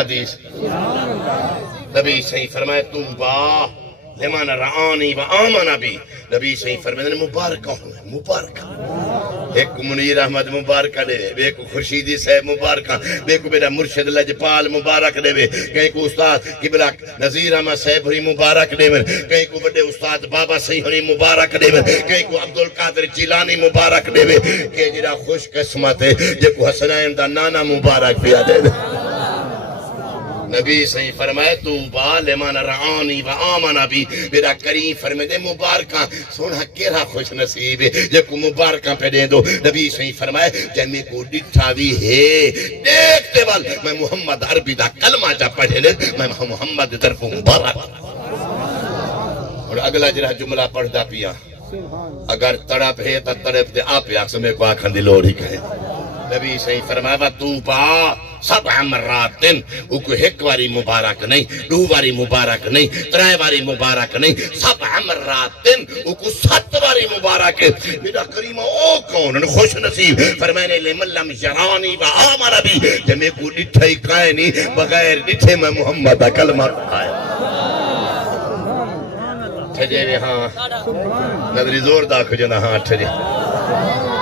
حدیث نبی صحیح فرمائے توبہ لمن رعانی و آمن بی نبی صحیح فرمائے مبارکہ ہوں مبارکہ ایک منیر احمد مبارکہ دے ایک خورشیدی صاحب مبارکہ ایک میرا مرشد لجپال مبارک دے کہیں کو استاد قبلہ نظیر احمد صاحب ہوئی مبارک دے کہیں کو بڑے استاد بابا صحیح ہوئی مبارک دے کہیں کو عبدالقادر جیلانی مبارک دے کہ جڑا خوش قسمت ہے جے کو حسنین دا نانا مبارک پیا دے نبی صحیح فرمائے توبہ لمن رعانی و آمن بی میرا کریم فرمائے دے مبارکاں سونا کیرا خوش نصیب ہے جے کو مبارکاں پہ دے دو نبی صحیح فرمائے جے میں کو ڈٹھا بھی ہے دیکھتے وال میں محمد عربی دا کلمہ جا پڑھے لے میں محمد طرف مبارک اور اگلا جرہ جملہ پڑھ دا پیا اگر تڑپ ہے تا تڑپ دے آپ یا میں کو آکھن دی لوڑی کہے نبی صحیح فرمایا توبہ 7 مرات اوکو ایک واری مبارک نہیں 2 واری مبارک نہیں 3 واری مبارک نہیں 7 مرات اوکو 7 واری مبارک میرا کریمہ او کون خوش نصیب فرمانے لمن لم یرانی و آمن بی جب میں کو ڈٹھا ہی کائے نہیں بغیر ڈٹھے میں محمد کلمہ پڑھایا ٹھجے ہاں نظری زور دا کھجنا ہاں ٹھجے